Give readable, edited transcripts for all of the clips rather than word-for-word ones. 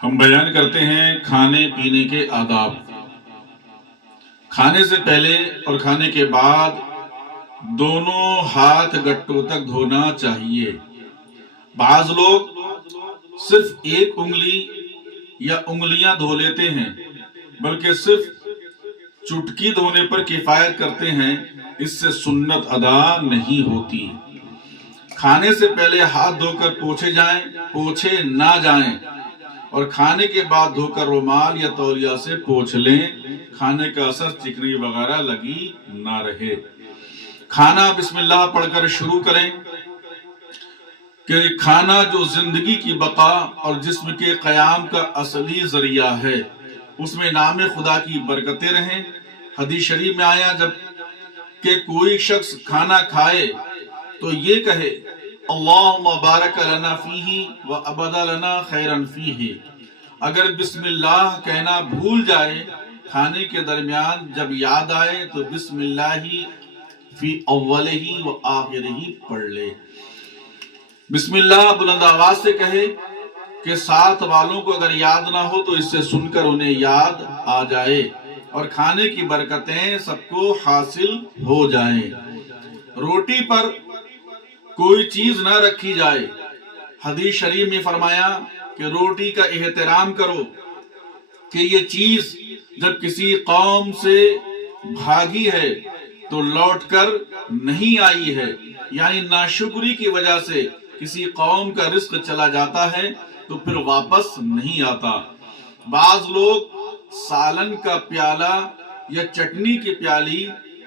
ہم بیان کرتے ہیں کھانے پینے کے آداب۔ کھانے سے پہلے اور کھانے کے بعد دونوں ہاتھ گٹوں تک دھونا چاہیے۔ بعض لوگ صرف ایک انگلی یا انگلیاں دھو لیتے ہیں، بلکہ صرف چٹکی دھونے پر کفایت کرتے ہیں۔ اس سے سنت ادا نہیں ہوتی۔ کھانے سے پہلے ہاتھ دھو کر پوچھے نہ جائیں، اور کھانے کے بعد دھو کر رومال یا تولیہ سے پوچھ لیں۔ کھانے کا اثر چکنی وغیرہ لگی نہ رہے۔ کھانا بسم اللہ پڑھ کر شروع کریں، کہ کھانا جو زندگی کی بقا اور جسم کے قیام کا اصلی ذریعہ ہے، اس میں نام خدا کی برکتیں رہیں۔ حدیث شریف میں آیا جب کہ کوئی شخص کھانا کھائے تو یہ کہے اللہم بارک لنا فیہ و ابدل لنا خیرا فیہ۔ اگر بسم اللہ کہنا بھول جائے کھانے کے درمیان، جب یاد آئے تو بسم اللہ فی اولہ و آخرہ پڑھ لے۔ بسم اللہ بلند آواز سے کہے کہ ساتھ والوں کو اگر یاد نہ ہو تو اس سے سن کر انہیں یاد آ جائے، اور کھانے کی برکتیں سب کو حاصل ہو جائیں۔ روٹی پر کوئی چیز نہ رکھی جائے۔ حدیث شریف میں فرمایا کہ روٹی کا احترام کرو، کہ یہ چیز جب کسی قوم سے بھاگی ہے تو لوٹ کر نہیں آئی ہے، یعنی ناشکری کی وجہ سے کسی قوم کا رزق چلا جاتا ہے تو پھر واپس نہیں آتا۔ بعض لوگ سالن کا پیالہ یا چٹنی کی پیالی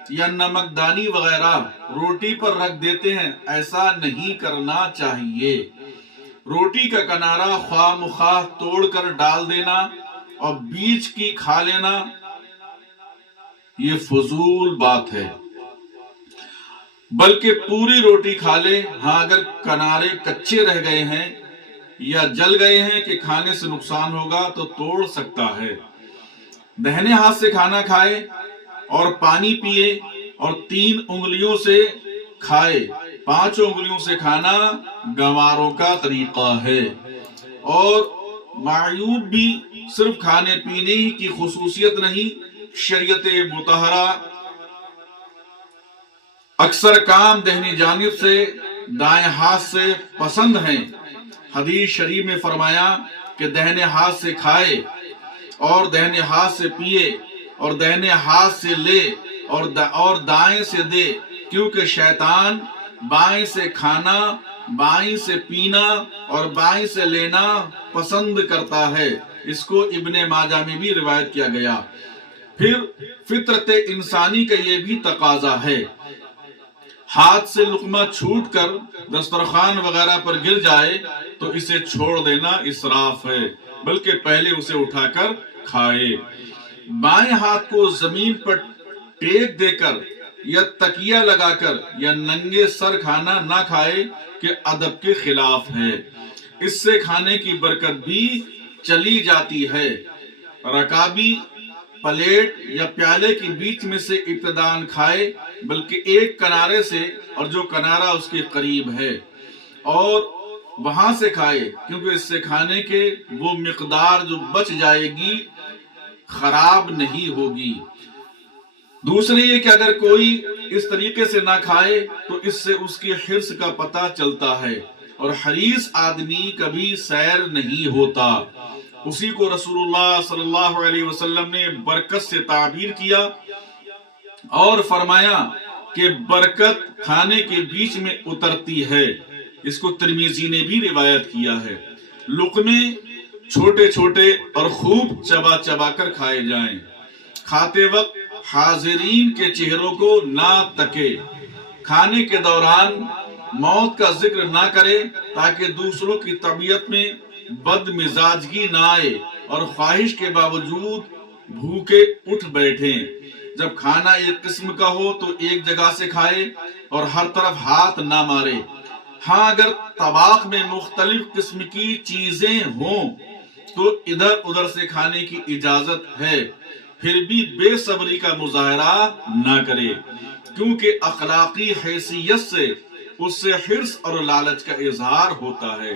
یا نمکدانی وغیرہ روٹی پر رکھ دیتے ہیں۔ ایسا نہیں کرنا چاہیے۔ روٹی کا کنارہ خواہ مخواہ توڑ کر ڈال دینا اور بیچ کی کھا لینا، یہ فضول بات ہے۔ بلکہ پوری روٹی کھا لے۔ ہاں، اگر کنارے کچے رہ گئے ہیں یا جل گئے ہیں کہ کھانے سے نقصان ہوگا تو توڑ سکتا ہے۔ دہنے ہاتھ سے کھانا کھائے اور پانی پیے، اور 3 انگلیوں سے کھائے۔ 5 انگلیوں سے کھانا گنواروں کا طریقہ ہے۔ اور معیوب بھی صرف کھانے پینے کی خصوصیت نہیں، شریعت مطہرہ اکثر کام دہنی جانب سے دائیں ہاتھ سے پسند ہیں۔ حدیث شریف میں فرمایا کہ دہنے ہاتھ سے کھائے اور دہنے ہاتھ سے پیے اور دہنے ہاتھ سے لے اور دائیں سے دے، کیونکہ شیطان بائیں سے کھانا، بائیں سے پینا اور بائیں سے لینا پسند کرتا ہے۔ اس کو ابن ماجہ میں بھی روایت کیا گیا۔ پھر فطرت انسانی کا یہ بھی تقاضا ہے، ہاتھ سے لقمہ چھوٹ کر دسترخوان وغیرہ پر گر جائے تو اسے چھوڑ دینا اسراف ہے، بلکہ پہلے اسے اٹھا کر کھائے۔ بائیں ہاتھ کو زمین پر ٹیک دے کر یا تکیہ لگا کر یا ننگے سر کھانا نہ کھائے، کہ ادب کے خلاف ہے۔ اس سے کھانے کی برکت بھی چلی جاتی ہے۔ رکابی پلیٹ یا پیالے کے بیچ میں سے ابتداءً کھائے، بلکہ ایک کنارے سے، اور جو کنارہ اس کے قریب ہے، اور وہاں سے کھائے، کیونکہ اس سے کھانے کے وہ مقدار جو بچ جائے گی خراب نہیں ہوگی۔ دوسری یہ کہ اگر کوئی اس طریقے سے نہ کھائے تو اس سے اس کی حرص کا پتہ چلتا ہے، اور حریص آدمی کبھی سیر نہیں ہوتا۔ اسی کو رسول اللہ صلی اللہ علیہ وسلم نے برکت سے تعبیر کیا اور فرمایا کہ برکت کھانے کے بیچ میں اترتی ہے۔ اس کو ترمذی نے بھی روایت کیا ہے۔ لقمے چھوٹے چھوٹے اور خوب چبا چبا کر کھائے جائیں۔ کھاتے وقت حاضرین کے چہروں کو نہ تکے۔ کھانے کے دوران موت کا ذکر نہ کرے، تاکہ دوسروں کی طبیعت میں بد مزاجگی نہ آئے اور خواہش کے باوجود بھوکے اٹھ بیٹھیں۔ جب کھانا ایک قسم کا ہو تو ایک جگہ سے کھائے اور ہر طرف ہاتھ نہ مارے۔ ہاں، اگر طباخ میں مختلف قسم کی چیزیں ہوں تو ادھر ادھر سے کھانے کی اجازت ہے، پھر بھی بے صبری کا مظاہرہ نہ کرے، کیونکہ اخلاقی حیثیت سے اس سے حرص اور لالچ کا اظہار ہوتا ہے۔